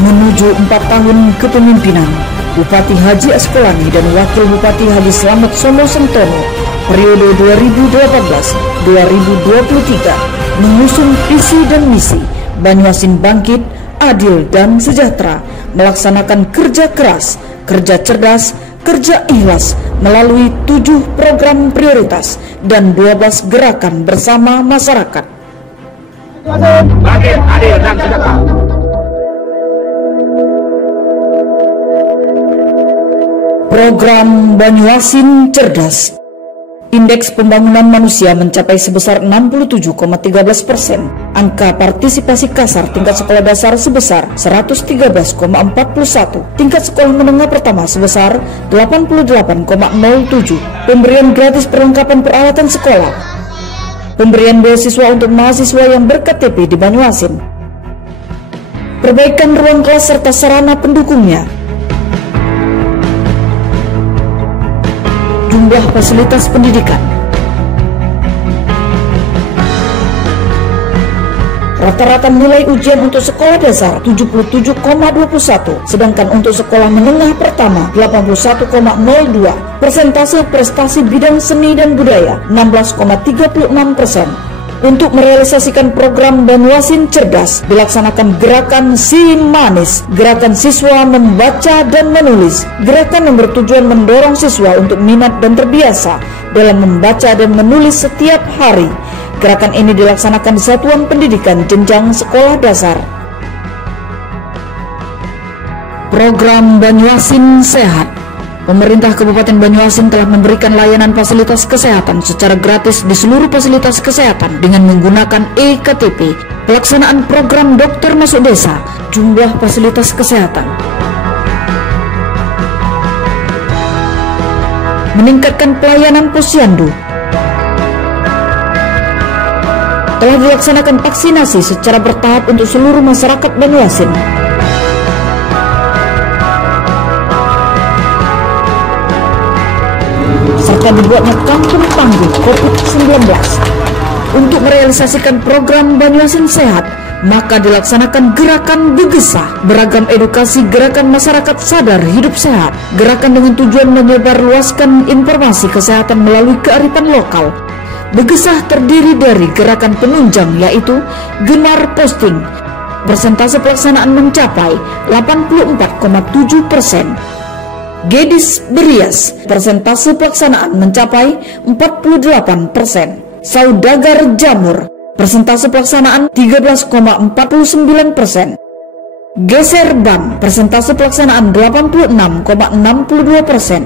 Menuju 4 tahun kepemimpinan Bupati Haji Asqalani dan Wakil Bupati Haji Slamet Somo Sentono periode 2012-2023 mengusung visi dan misi Banyuasin Bangkit, Adil dan Sejahtera, melaksanakan kerja keras, kerja cerdas, kerja ikhlas melalui 7 program prioritas dan 12 gerakan bersama masyarakat. Bangkit, adil dan sejahtera. Program Banyuasin Cerdas. Indeks pembangunan manusia mencapai sebesar 67,13%. Angka partisipasi kasar tingkat sekolah dasar sebesar 113,41. Tingkat sekolah menengah pertama sebesar 88,07. Pemberian gratis perlengkapan peralatan sekolah. Pemberian beasiswa untuk mahasiswa yang ber-KTP di Banyuasin. Perbaikan ruang kelas serta sarana pendukungnya. Jumlah fasilitas pendidikan. Rata-rata nilai ujian untuk sekolah dasar 77,21, sedangkan untuk sekolah menengah pertama 81,02. Persentase prestasi bidang seni dan budaya 16,36%. Untuk merealisasikan program Banyuasin Cerdas dilaksanakan gerakan Si Manis, gerakan siswa membaca dan menulis, gerakan yang bertujuan mendorong siswa untuk minat dan terbiasa dalam membaca dan menulis setiap hari. Gerakan ini dilaksanakan di satuan pendidikan jenjang sekolah dasar. Program Banyuasin Sehat. Pemerintah Kabupaten Banyuasin telah memberikan layanan fasilitas kesehatan secara gratis di seluruh fasilitas kesehatan dengan menggunakan e-KTP. Pelaksanaan program Dokter Masuk Desa, jumlah fasilitas kesehatan. Meningkatkan pelayanan posyandu. Telah dilaksanakan vaksinasi secara bertahap untuk seluruh masyarakat Banyuasin. Serta dibuatnya kampung tangguh COVID-19. Untuk merealisasikan program Banyuasin Sehat, maka dilaksanakan gerakan Begesah, beragam edukasi gerakan masyarakat sadar hidup sehat, gerakan dengan tujuan menyebarluaskan informasi kesehatan melalui kearifan lokal. Begesah terdiri dari gerakan penunjang yaitu gemar posting. Persentase pelaksanaan mencapai 84,7%. Gedis Berias, persentase pelaksanaan mencapai 48%. Saudagar Jamur, persentase pelaksanaan 13,49%. Geser Ban, persentase pelaksanaan 86,62%.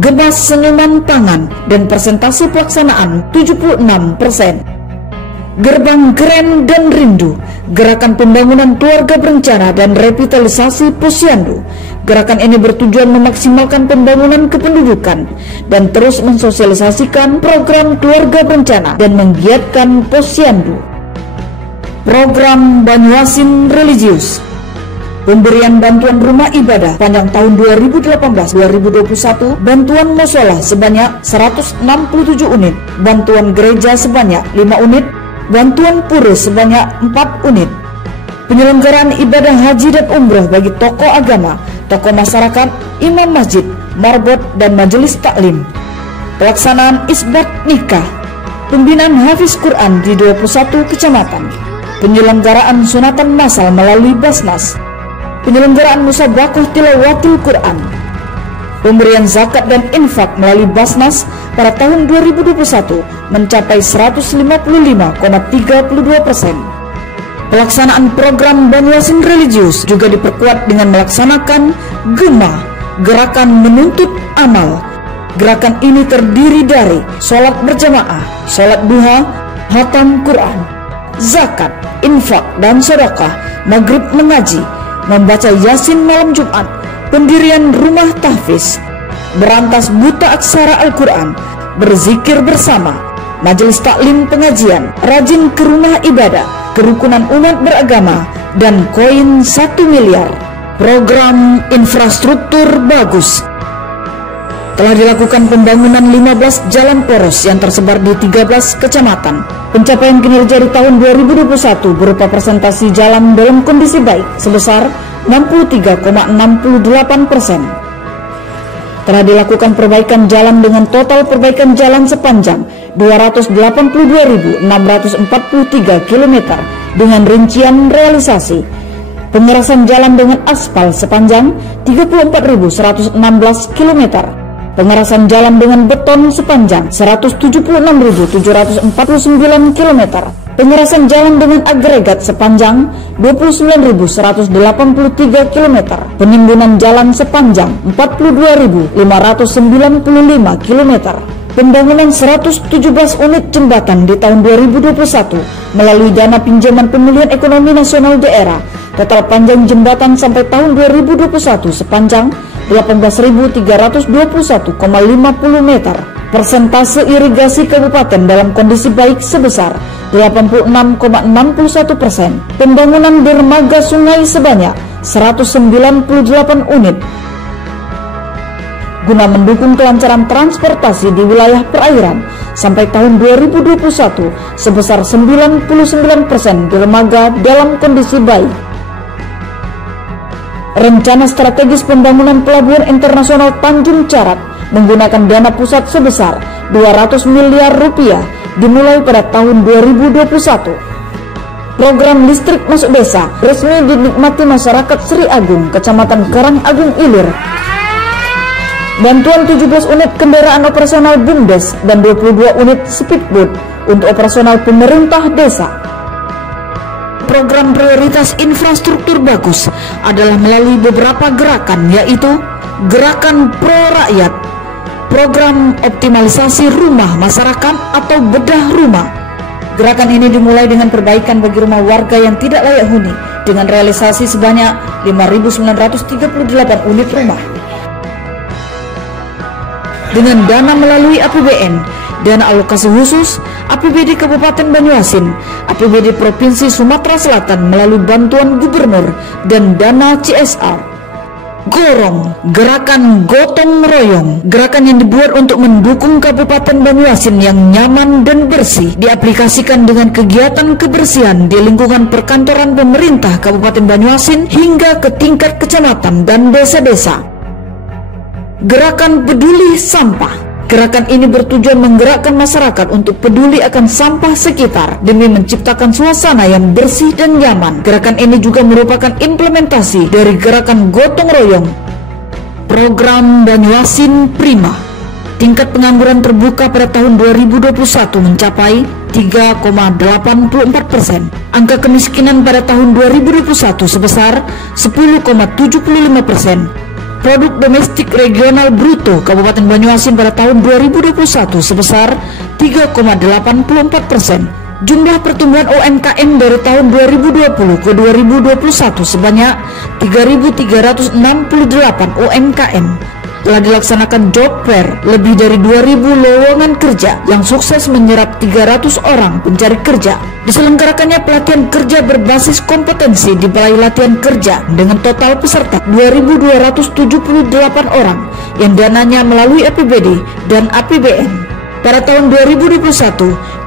Gemas Senyuman Tangan dan persentase pelaksanaan 76%. Gerbang Keren dan Rindu, gerakan pembangunan keluarga berencana dan revitalisasi posyandu. Gerakan ini bertujuan memaksimalkan pembangunan kependudukan dan terus mensosialisasikan program keluarga berencana dan menggiatkan posyandu. Program Banyuasin Religius. Pemberian bantuan rumah ibadah panjang tahun 2018-2021, bantuan musola sebanyak 167 unit, bantuan gereja sebanyak 5 unit, bantuan pura sebanyak 4 unit. Penyelenggaraan ibadah haji dan umroh bagi tokoh agama, tokoh masyarakat, imam masjid, marbot, dan majelis taklim. Pelaksanaan isbat nikah. Pembinaan hafiz Quran di 21 kecamatan. Penyelenggaraan sunatan massal melalui Basnas. Penyelenggaraan musabaqah tilawatul Quran. Pemberian zakat dan infak melalui Basnas pada tahun 2021 mencapai 155,32%. Pelaksanaan program Banyuasin Religius juga diperkuat dengan melaksanakan Gema, gerakan menuntut amal. Gerakan ini terdiri dari sholat berjamaah, sholat duha, hatam Quran, zakat, infak dan sedekah, maghrib mengaji, membaca Yasin malam Jumat, pendirian rumah tahfiz, berantas buta aksara Al-Quran, berzikir bersama, majelis taklim pengajian, rajin ke rumah ibadah, kerukunan umat beragama, dan koin 1 miliar. Program infrastruktur bagus. Telah dilakukan pembangunan 15 jalan poros yang tersebar di 13 kecamatan. Pencapaian kinerja di tahun 2021 berupa presentasi jalan dalam kondisi baik sebesar 63,68%. Telah dilakukan perbaikan jalan dengan total perbaikan jalan sepanjang 282.643 km dengan rincian realisasi. Pengerasan jalan dengan aspal sepanjang 34.116 km. Pengerasan jalan dengan beton sepanjang 176.749 km. Pengerasan jalan dengan agregat sepanjang 29.183 km. Penimbunan jalan sepanjang 42.595 km. Pembangunan 117 unit jembatan di tahun 2021 melalui dana pinjaman pemulihan ekonomi nasional daerah. Total panjang jembatan sampai tahun 2021 sepanjang 18.321,50 meter. Persentase irigasi kabupaten dalam kondisi baik sebesar 86,61%. Pembangunan dermaga sungai sebanyak 198 unit. Guna mendukung kelancaran transportasi di wilayah perairan sampai tahun 2021 sebesar 99% dermaga dalam kondisi baik. Rencana strategis pembangunan Pelabuhan Internasional Tanjung Carat menggunakan dana pusat sebesar 200 miliar rupiah dimulai pada tahun 2021. Program listrik masuk desa resmi dinikmati masyarakat Sri Agung, Kecamatan Karangagung Ilir. Bantuan 17 unit kendaraan operasional BUMDes dan 22 unit speedboat untuk operasional pemerintah desa. Program prioritas infrastruktur bagus adalah melalui beberapa gerakan, yaitu Gerakan Pro Rakyat, Program Optimalisasi Rumah Masyarakat atau Bedah Rumah. Gerakan ini dimulai dengan perbaikan bagi rumah warga yang tidak layak huni dengan realisasi sebanyak 5.938 unit rumah. Dengan dana melalui APBN, dana alokasi khusus, APBD Kabupaten Banyuasin, APBD Provinsi Sumatera Selatan melalui bantuan gubernur dan dana CSR. Gorong, gerakan gotong royong, gerakan yang dibuat untuk mendukung Kabupaten Banyuasin yang nyaman dan bersih, diaplikasikan dengan kegiatan kebersihan di lingkungan perkantoran pemerintah Kabupaten Banyuasin hingga ke tingkat kecamatan dan desa-desa. Gerakan peduli sampah. Gerakan ini bertujuan menggerakkan masyarakat untuk peduli akan sampah sekitar demi menciptakan suasana yang bersih dan nyaman. Gerakan ini juga merupakan implementasi dari gerakan gotong royong. Program Banyuasin Prima. Tingkat pengangguran terbuka pada tahun 2021 mencapai 3,84%. Angka kemiskinan pada tahun 2021 sebesar 10,75%. Produk domestik regional bruto Kabupaten Banyuasin pada tahun 2021 sebesar 3,84%. Jumlah pertumbuhan UMKM dari tahun 2020 ke 2021 sebanyak 3.368 UMKM. Telah dilaksanakan job fair lebih dari 2.000 lowongan kerja yang sukses menyerap 300 orang pencari kerja. Diselenggarakannya pelatihan kerja berbasis kompetensi di Balai Latihan Kerja dengan total peserta 2.278 orang yang dananya melalui APBD dan APBN. Pada tahun 2021,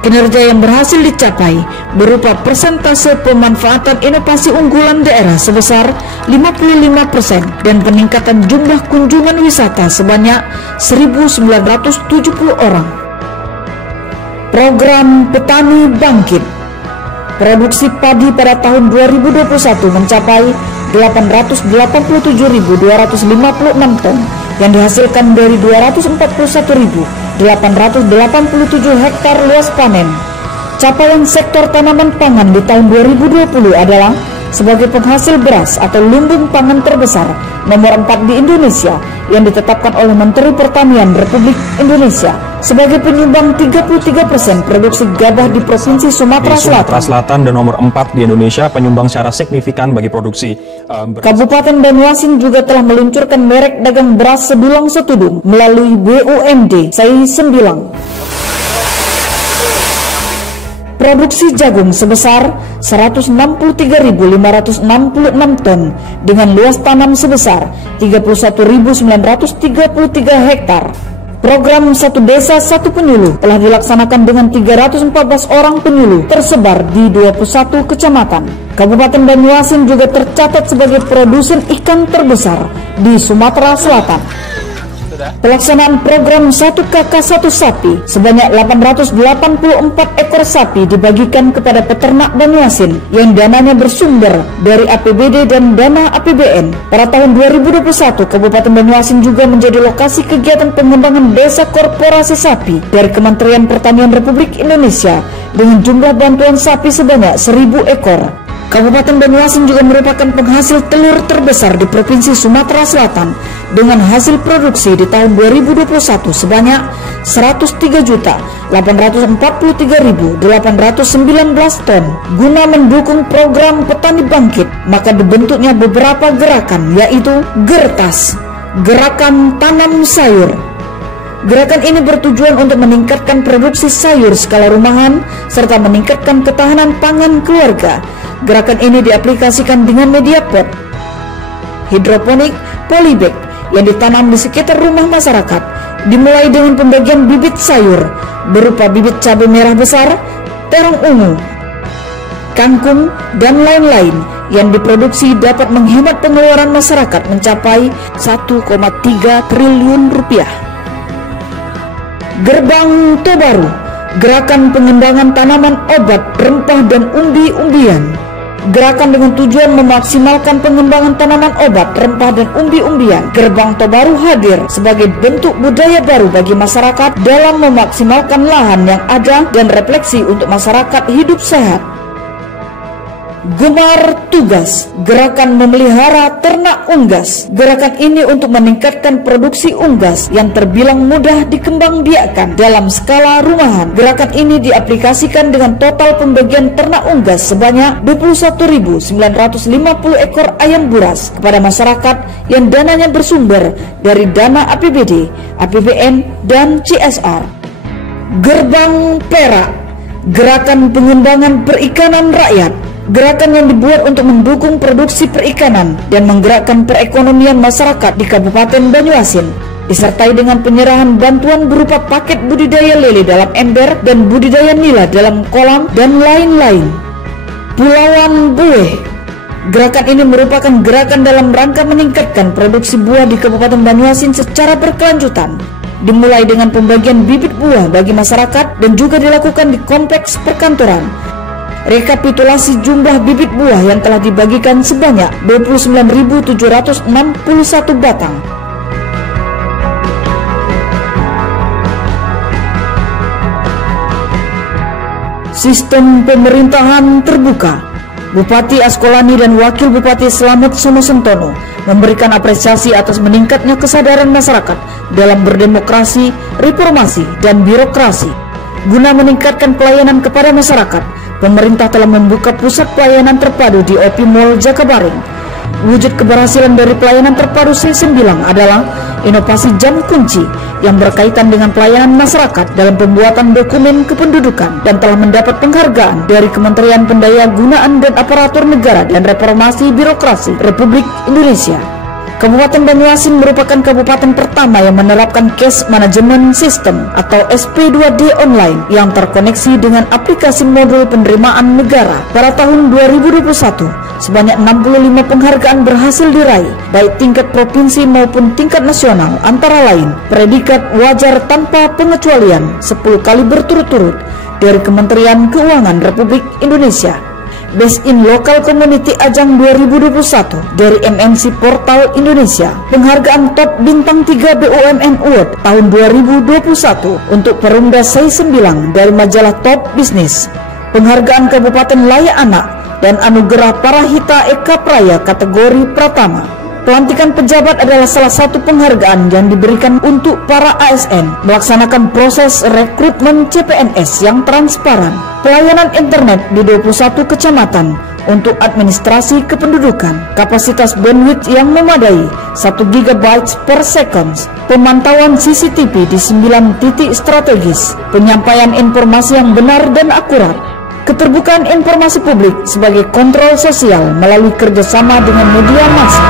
kinerja yang berhasil dicapai berupa persentase pemanfaatan inovasi unggulan daerah sebesar 55% dan peningkatan jumlah kunjungan wisata sebanyak 1.970 orang. Program Petani Bangkit. Produksi padi pada tahun 2021 mencapai 887.256 ton yang dihasilkan dari 241.887 hektar luas panen. Capaian sektor tanaman pangan di tahun 2020 adalah sebagai penghasil beras atau lumbung pangan terbesar nomor 4 di Indonesia yang ditetapkan oleh Menteri Pertanian Republik Indonesia. Sebagai penyumbang 33% produksi gabah di Provinsi Sumatera Selatan dan nomor 4 di Indonesia penyumbang secara signifikan bagi produksi beras. Kabupaten Banyuasin juga telah meluncurkan merek dagang beras Sebilang Setudung melalui BUMD Sai Sembilang. Produksi jagung sebesar 163.566 ton dengan luas tanam sebesar 31.933 hektar. Program Satu Desa Satu Penyuluh telah dilaksanakan dengan 314 orang penyuluh tersebar di 21 kecamatan. Kabupaten Banyuasin juga tercatat sebagai produsen ikan terbesar di Sumatera Selatan. Pelaksanaan program 1KK 1 Sapi sebanyak 884 ekor sapi dibagikan kepada peternak Banyuasin yang dananya bersumber dari APBD dan dana APBN. Pada tahun 2021, Kabupaten Banyuasin juga menjadi lokasi kegiatan pengembangan desa korporasi sapi dari Kementerian Pertanian Republik Indonesia dengan jumlah bantuan sapi sebanyak 1.000 ekor. Kabupaten Banyuasin juga merupakan penghasil telur terbesar di Provinsi Sumatera Selatan dengan hasil produksi di tahun 2021 sebanyak 103.843.819 ton. Guna mendukung program Petani Bangkit, maka dibentuknya beberapa gerakan, yaitu GERTAS, Gerakan Tanam Sayur. Gerakan ini bertujuan untuk meningkatkan produksi sayur skala rumahan serta meningkatkan ketahanan pangan keluarga. Gerakan ini diaplikasikan dengan media pot, hidroponik, polybag yang ditanam di sekitar rumah masyarakat, dimulai dengan pembagian bibit sayur berupa bibit cabai merah besar, terong ungu, kangkung, dan lain-lain yang diproduksi dapat menghemat pengeluaran masyarakat mencapai 1,3 triliun rupiah. Gerbang Tobaru, gerakan pengembangan tanaman obat, rempah, dan umbi-umbian. Gerakan dengan tujuan memaksimalkan pengembangan tanaman obat, rempah, dan umbi-umbian. Gerbang Tobaru hadir sebagai bentuk budaya baru bagi masyarakat dalam memaksimalkan lahan yang ada dan refleksi untuk masyarakat hidup sehat. Gemar Tugas, gerakan memelihara ternak unggas. Gerakan ini untuk meningkatkan produksi unggas yang terbilang mudah dikembangbiakkan dalam skala rumahan. Gerakan ini diaplikasikan dengan total pembagian ternak unggas sebanyak 21.950 ekor ayam buras kepada masyarakat yang dananya bersumber dari dana APBD, APBN, dan CSR. Gerbang Perak, gerakan pengembangan perikanan rakyat. Gerakan yang dibuat untuk mendukung produksi perikanan dan menggerakkan perekonomian masyarakat di Kabupaten Banyuasin, disertai dengan penyerahan bantuan berupa paket budidaya lele dalam ember dan budidaya nila dalam kolam dan lain-lain. Pulauan Bueh, gerakan ini merupakan gerakan dalam rangka meningkatkan produksi buah di Kabupaten Banyuasin secara berkelanjutan, dimulai dengan pembagian bibit buah bagi masyarakat dan juga dilakukan di kompleks perkantoran. Rekapitulasi jumlah bibit buah yang telah dibagikan sebanyak 29.761 batang. Sistem pemerintahan terbuka. Bupati Askolani dan Wakil Bupati Slamet Somosentono memberikan apresiasi atas meningkatnya kesadaran masyarakat dalam berdemokrasi, reformasi, dan birokrasi. Guna meningkatkan pelayanan kepada masyarakat, pemerintah telah membuka pusat pelayanan terpadu di OP Mall Jakabaring. Wujud keberhasilan dari pelayanan terpadu C9 adalah inovasi jam kunci yang berkaitan dengan pelayanan masyarakat dalam pembuatan dokumen kependudukan dan telah mendapat penghargaan dari Kementerian Pendayagunaan dan Aparatur Negara dan Reformasi Birokrasi Republik Indonesia. Kabupaten Banyuasin merupakan kabupaten pertama yang menerapkan Cash Management System atau SP2D online yang terkoneksi dengan aplikasi modul penerimaan negara. Pada tahun 2021, sebanyak 65 penghargaan berhasil diraih, baik tingkat provinsi maupun tingkat nasional, antara lain predikat wajar tanpa pengecualian 10 kali berturut-turut dari Kementerian Keuangan Republik Indonesia. Best in Local Community Ajang 2021 dari MNC Portal Indonesia, penghargaan Top Bintang 3 BUMN Award tahun 2021 untuk Perumda Sai 9 dari majalah Top Business, penghargaan Kabupaten Layak Anak, dan anugerah Parahita Eka Praya kategori Pratama. Pelantikan pejabat adalah salah satu penghargaan yang diberikan untuk para ASN melaksanakan proses rekrutmen CPNS yang transparan. Pelayanan internet di 21 kecamatan untuk administrasi kependudukan, kapasitas bandwidth yang memadai 1 GB per second, pemantauan CCTV di 9 titik strategis, penyampaian informasi yang benar dan akurat, keterbukaan informasi publik sebagai kontrol sosial melalui kerjasama dengan media massa.